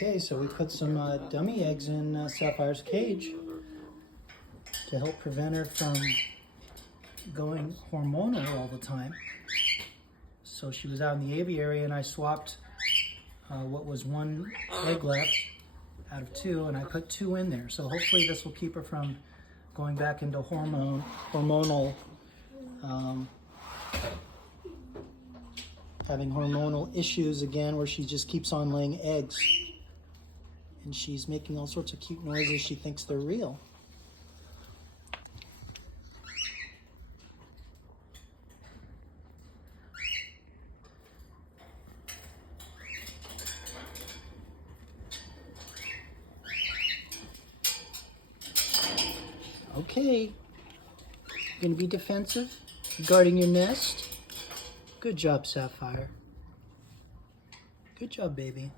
Okay, so we put some dummy eggs in Sapphire's cage to help prevent her from going hormonal all the time. So she was out in the aviary and I swapped what was one egg left out of two, and I put two in there. So hopefully this will keep her from going back into hormonal, having hormonal issues again, where she just keeps on laying eggs. And she's making all sorts of cute noises. She thinks they're real. Okay, gonna be defensive, guarding your nest. Good job, Sapphire. Good job, baby.